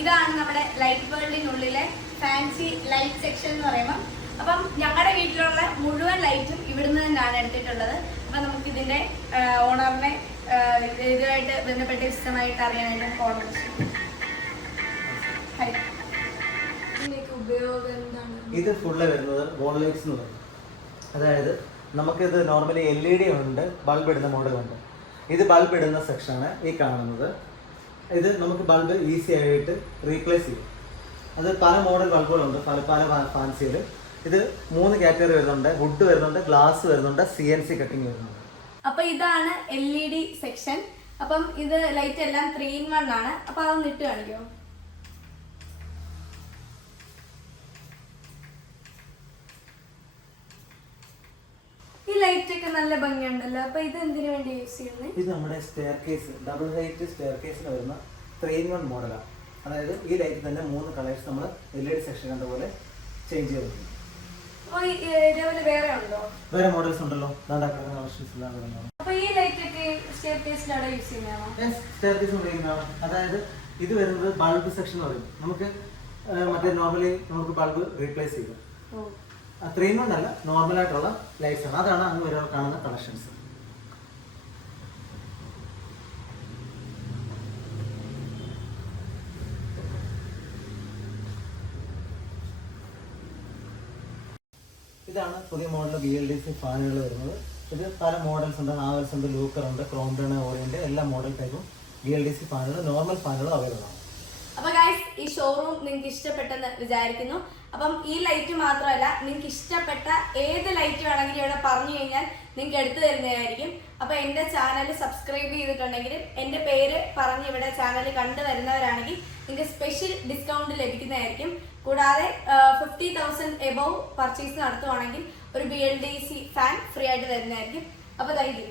ഇതാണ് നമ്മുടെ light വേൾഡിനുള്ളിലെ fancy light section എന്ന് പറയുമ്പോൾ. അപ്പം ഞങ്ങളുടെ വീട്ടിലുള്ള മുഴുവൻ ലൈറ്റും ഇവിടുന്ന് തന്നെയാണ് എടുത്തിട്ടുള്ളത്. അപ്പം നമുക്ക് ഇതിന്റെ ഓണറിനെ ഇതുമായിട്ട് ബന്ധപ്പെട്ട വിശദമായിട്ട് അറിയാനായിട്ട് ഓണർ ഉപയോഗം എന്താണ്? ഇത് ഫുള്ള് വരുന്നത് വോൾ ലൈറ്റ്സ് എന്ന് പറയും. അതായത് നമുക്കിത് നോർമലി LED ഉണ്ട്, ബൾബ് ഇടുന്ന മോഡലുണ്ട്. ഇത് ബൾബ് ഇടുന്ന സെക്ഷനാണ് ഈ കാണുന്നത്. ഇത് നമുക്ക് ബൾബ് ഈസി ആയിട്ട് റീപ്ലേസ് ചെയ്യും. അത് പല മോഡൽ ബൾബുകളുണ്ട്, പല പല ഫാൻസിയിൽ. ഇത് 3 കാറ്റഗറി വരുന്നുണ്ട്. വുഡ് വരുന്നുണ്ട്, ഗ്ലാസ് വരുന്നുണ്ട്, CNC കട്ടിങ് വരുന്നുണ്ട്. അപ്പൊ ഇതാണ് LED സെക്ഷൻ. അപ്പം ഇത് ലൈറ്റ് എല്ലാം 3 in 1 ആണ്. അപ്പൊ അതൊന്ന് ഇട്ട് കാണിക്കോ? ഈ ലൈറ്റ് ഒക്കെ നല്ല ഭംഗിയുണ്ടല്ലോ. അപ്പൊ ഇത് എന്തിനു വേണ്ടി യൂസ് ചെയ്യുന്നത്? ഇത് നമ്മുടെ stair case, double height stair കേസിൽ വരുന്ന 3 in 1 മോഡലാണ്. അതായത് ഈ ലൈറ്റ് തന്നെ 3 കളേഴ്സ് നമ്മൾ LED സെക്ഷൻ കണ്ട പോലെ ചേഞ്ച് ചെയ്ത് കൊടുക്കും. ഇതേപോലെ വേറെ ഉണ്ടോ? വേറെ മോഡൽസ് ഉണ്ടല്ലോ. അപ്പൊ ഈ ലൈറ്റ് ഒക്കെ സ്റ്റെയർ കേസിലാണ് യൂസ് ചെയ്യുന്നതാണോ? സ്റ്റെയർ കേസ് ഉപയോഗിക്കുന്നതാണ്. അതായത് ഇത് വരുന്നത് ബൾബ് സെക്ഷൻ എന്ന് പറയും. നമുക്ക് മറ്റേ നോർമലി നമുക്ക് ബൾബ് റീപ്ലേസ് ചെയ്യും. 3 in 1 അല്ല, നോർമലായിട്ടുള്ള ലൈറ്റ്സ് ആണ്. അതാണ് അങ്ങ് വരെ കാണുന്ന കളക്ഷൻസ്. ഇതാണ് പുതിയ മോഡൽ BLDC ഫാനുകൾ വരുന്നത്. ഇത് പല മോഡൽസ് ഉണ്ട്. ഹാവൽസ് ഉണ്ട്, ലൂക്കർ ഉണ്ട്, ക്രോംപ്ടൺ, ഓറിയന്റ്, എല്ലാ മോഡൽ ടൈപ്പും BLDC ഫാനുകൾ, നോർമൽ ഫാനുകൾ അവൈലബിൾ ആണ്. അപ്പൊ ഗൈസ്, ഈ ഷോറൂം നിങ്ങൾക്ക് ഇഷ്ടപ്പെട്ടെന്ന് വിചാരിക്കുന്നു. അപ്പം ഈ ലൈറ്റ് മാത്രമല്ല, നിങ്ങൾക്ക് ഇഷ്ടപ്പെട്ട ഏത് ലൈറ്റ് വേണമെങ്കിലും ഇവിടെ പറഞ്ഞു കഴിഞ്ഞാൽ നിങ്ങൾക്ക് എടുത്തു തരുന്നതായിരിക്കും. അപ്പൊ എന്റെ ചാനൽ സബ്സ്ക്രൈബ് ചെയ്തിട്ടുണ്ടെങ്കിൽ എന്റെ പേര് പറഞ്ഞ് ഇവിടെ ചാനൽ കണ്ടു വരുന്നവരാണെങ്കിൽ നിങ്ങൾക്ക് സ്പെഷ്യൽ ഡിസ്കൗണ്ട് ലഭിക്കുന്നതായിരിക്കും. കൂടാതെ 50,000 എബവ് പർച്ചേസ് നടത്തുവാണെങ്കിൽ ഒരു BLDC ഫാൻ ഫ്രീ ആയിട്ട് തരുന്നതായിരിക്കും. അപ്പൊ താങ്ക് യു.